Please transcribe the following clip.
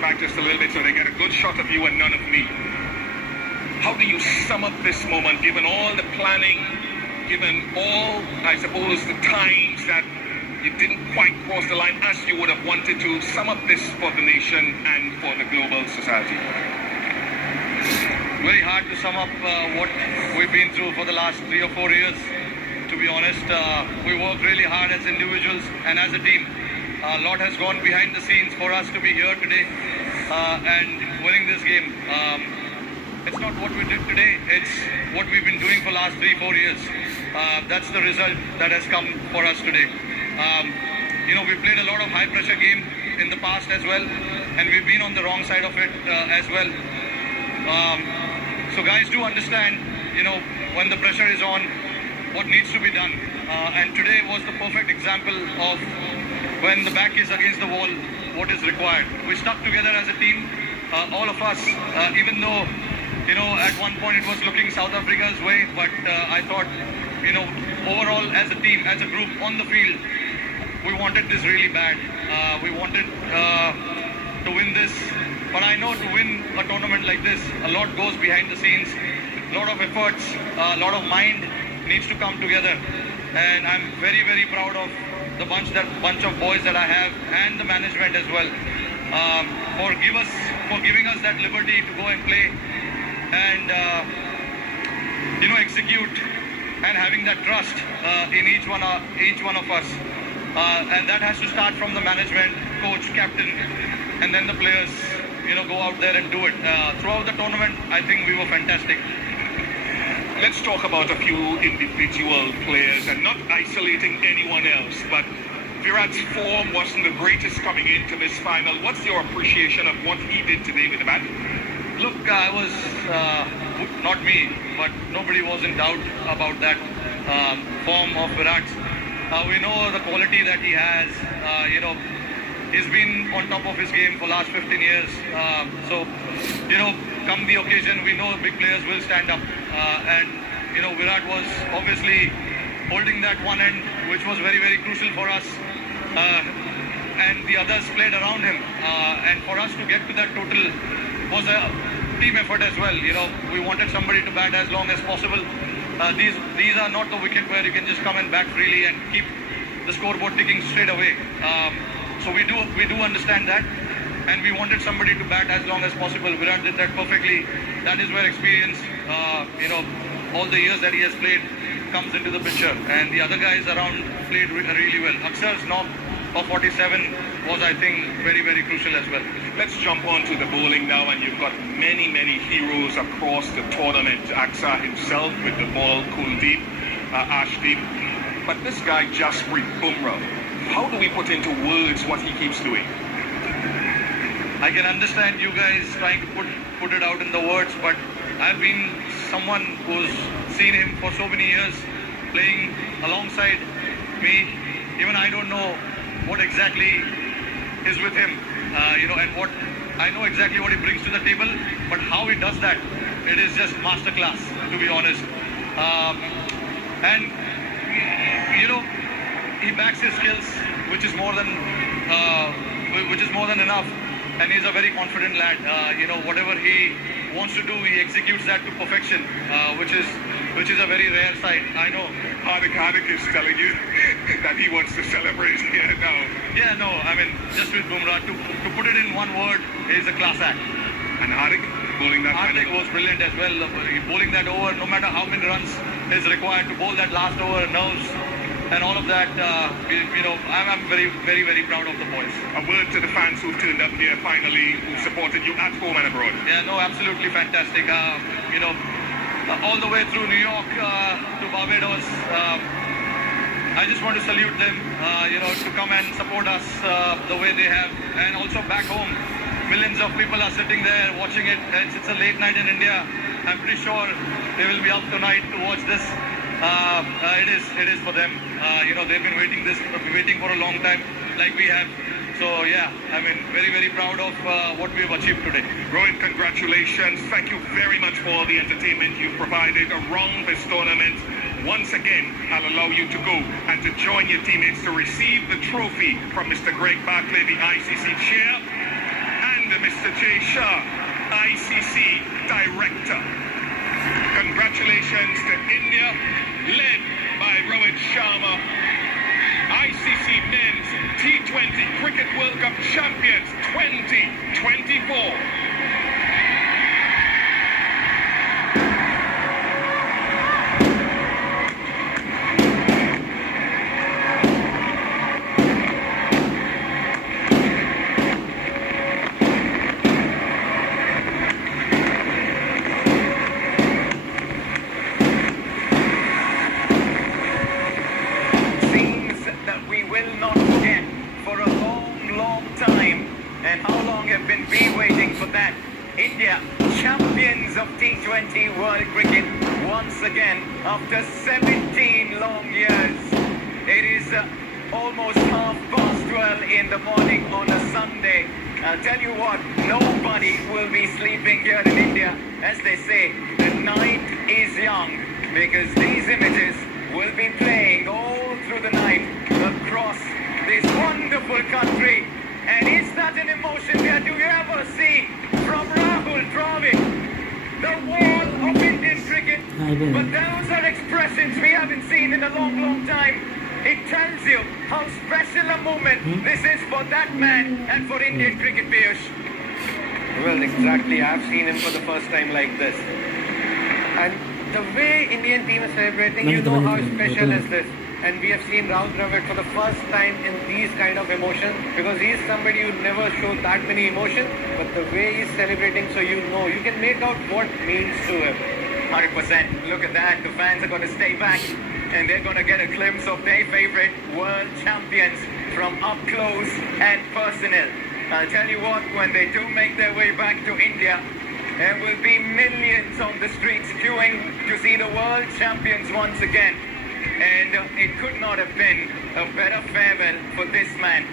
you back just a little bit so they get a good shot of you and none of me. How do you sum up this moment, given all the planning, given all, I suppose, the times that you didn't quite cross the line as you would have wanted to? Sum up this for the nation and for the global society. Very hard to sum up what we've been through for the last 3 or 4 years. To be honest, we worked really hard as individuals and as a team. A lot has gone behind the scenes for us to be here today and winning this game. It's not what we did today, it's what we've been doing for the last 3-4 years. That's the result that has come for us today. We played a lot of high pressure game in the past as well, and we've been on the wrong side of it as well. So guys do understand, when the pressure is on, what needs to be done. And today was the perfect example of when the back is against the wall, what is required. We stuck together as a team, all of us, even though, at one point it was looking South Africa's way, but I thought, overall as a team, as a group on the field, we wanted this really bad. We wanted to win this, but I know to win a tournament like this, a lot goes behind the scenes, a lot of efforts, a lot of mind needs to come together, and I'm very, very proud of the bunch of boys that I have and the management as well for giving us that liberty to go and play and execute and having that trust in each one of us, and that has to start from the management, coach, captain, and then the players go out there and do it. Throughout the tournament, I think we were fantastic. Let's talk about a few individual players and not isolating anyone else, but Virat's form wasn't the greatest coming into this final. What's your appreciation of what he did today with the bat? Look, I was, not me, but nobody was in doubt about that form of Virat's. We know the quality that he has. He's been on top of his game for the last 15 years. So, come the occasion, we know big players will stand up. And Virat was obviously holding that one end, which was very, very crucial for us. And the others played around him. And for us to get to that total was a team effort as well. We wanted somebody to bat as long as possible. These are not the wicket where you can just come and bat freely and keep the scoreboard ticking straight away. So we do understand that, and we wanted somebody to bat as long as possible. Virat did that perfectly. That is where experience, all the years that he has played comes into the picture, and the other guys around played really well. Aksar's knock of 47 was, I think, very, very crucial as well. Let's jump on to the bowling now, and you've got many, many heroes across the tournament. Axar himself with the ball, Kuldeep, Ashdeep, but this guy, Jasprit Bumrah, how do we put into words what he keeps doing? I can understand you guys trying to put it out in the words, but I've been someone who's seen him for so many years playing alongside me. Even I don't know what exactly is with him, and what I know exactly what he brings to the table, but how he does that, it is just masterclass, to be honest. And he backs his skills, which is more than enough. And he's a very confident lad. Whatever he wants to do, he executes that to perfection, which is a very rare sight. I know. Hardik is telling you that he wants to celebrate here now. Yeah, no, just with Bumrah, to put it in one word, is a class act. And Hardik bowling that. Hardik was brilliant as well. Bowling that over, no matter how many runs is required to bowl that last over, nerves and all of that. I'm very, very, very proud of the boys. A word to the fans who turned up here finally, who supported you at home and abroad. Yeah, no, absolutely fantastic. All the way through New York to Barbados, I just want to salute them, to come and support us the way they have. And also back home, millions of people are sitting there watching it. It's a late night in India. I'm pretty sure they will be up tonight to watch this. It is for them. They've been waiting for a long time, like we have. So yeah, very, very proud of what we've achieved today. Rohit, congratulations. Thank you very much for all the entertainment you've provided around this tournament. Once again, I'll allow you to go and to join your teammates to receive the trophy from Mr. Greg Barclay, the ICC chair, and the Mr. Jay Shah, ICC Director. Congratulations to India, led by Rohit Sharma, ICC Men's T20 Cricket World Cup Champions 2024. And how long have been we waiting for that? India, champions of T20 World Cricket, once again after 17 long years. It is almost 12:30 in the morning on a Sunday. I'll tell you what, nobody will be sleeping here in India. As they say, the night is young, because these images will be playing all through the night across this wonderful country. And is that an emotion that you ever see from Rahul Dravid, the wall of Indian cricket? But those are expressions we haven't seen in a long, long time. It tells you how special a moment this is for that man and for Indian cricket, Piyush. Well, exactly. I've seen him for the first time like this. And the way Indian team is celebrating, you know how special is this. And we have seen Rahul Dravid for the first time in these kind of emotions, because he is somebody who never showed that many emotions, but the way he's celebrating, so you know, you can make out what it means to him. 100%. Look at that. The fans are going to stay back and they're going to get a glimpse of their favorite world champions from up close and personal. I'll tell you what, when they do make their way back to India, there will be millions on the streets queuing to see the world champions once again. And it could not have been a better farewell for this man.